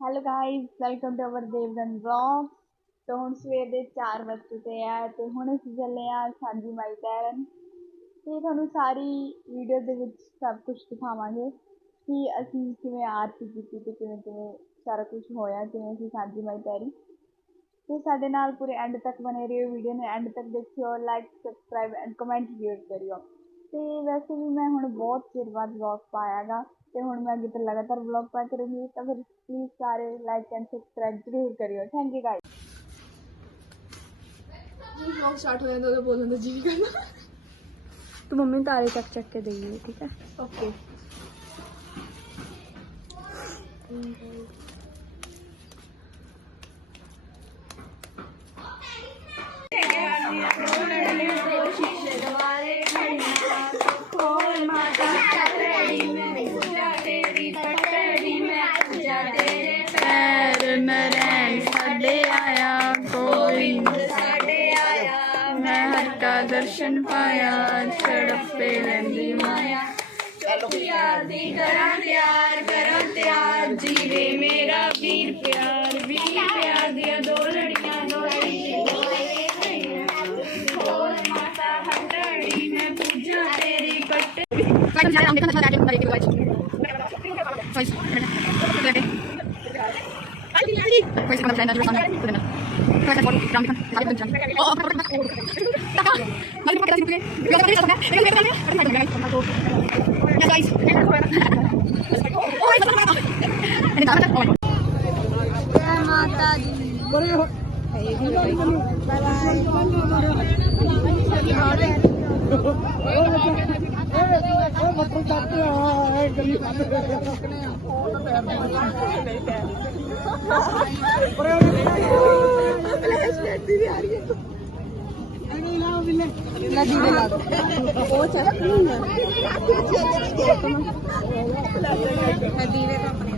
Hello guys welcome to our Devgan vlog ਤੋਂ ਹੁਣ ਸਵੇਰ ਦੇ 4 ਵੱਜ ਚੁੱਕੇ ਆ ਤੇ ਹੁਣ ਅਸੀਂ ਚੱਲੇ ਆ ਸਾਂਝੀ ਮਾਈ ਤੈਰਨ ਤੇ ਤੁਹਾਨੂੰ ਸਾਰੀ ਵੀਡੀਓ ਦੇ ਵਿੱਚ ਸਭ ਕੁਝ ਦਿਖਾਵਾਂਗੇ ਕਿ ਅਸੀਂ ਕਿਵੇਂ ਆਰਤੀ ਕੀਤੀ ਤੇ ਕਿਵੇਂ ਕਿਵੇਂ ਸਾਰਾ ਕੁਝ ਹੋਇਆ, ਕਿਵੇਂ ਅਸੀਂ ਸਾਂਝੀ ਮਾਈ ਤੈਰੀ ਤੇ ਸਾਡੇ ਨਾਲ ਪੂਰੇ ਐਂਡ ਤੱਕ ਬਨੇ ਰਹੋ ਵੀਡੀਓ ਨੂੰ। ਐਂਡ ਤੱਕ ਦੇਖਿਓ ਲਾਈਕ ਸਬਸਕ੍ਰਾਈਬ ਐਂਡ ਕਮੈਂਟ ਜ਼ਰੂਰ ਕਰਿਓ। ਤੇ ਵੈਸੇ ਵੀ ਮੈਂ ਹੁਣ ਬਹੁਤ ਚਿਰ ਬਾਅਦ ਵਲੌਗ ਪਾਇਆਗਾ ਤੇ ਹੁਣ ਮੈਂ ਅੱਗੇ ਤੋਂ ਲਗਾਤਾਰ ਵਲੌਗ ਪਾਇਆ ਕਰੂੰਗੀ ਤਾਂ ਫਿਰ ਪਲੀਜ਼ ਸਾਰੇ ਲਾਈਕ ਐਂਡ ਸਬਸਕ੍ਰਾਈਬ ਜ਼ਰੂਰ ਕਰਿਓ thank you guys vlog start ਹੋ ਜਾਂਦਾ ਉਹਦੇ ਬੋਲਣ ਦਾ ਜੀ ਕਰਨਾ ਤੂੰ ਮੰਮੀ ਤਾਰੇ ਚੱਕ ਚੱਕ ਕੇ ਦੇਈਏ ਠੀਕ ਹੈ ਓਕੇ ਪੈਰ हर का दर्शन पाया सड़क पे रही माया प्यार त्यार त्यार जीवे मेरा वीर प्यार वीर प्यार दिया दो लड़कियाँ दो तेरी पट ਮਾਤਾ ਜੀ ਬਰੇ ਹੋ ਨਹੀਂ ਪੈਰ जा रही है। नदी में ला दो वो चला नहीं है। नदी में तो अपने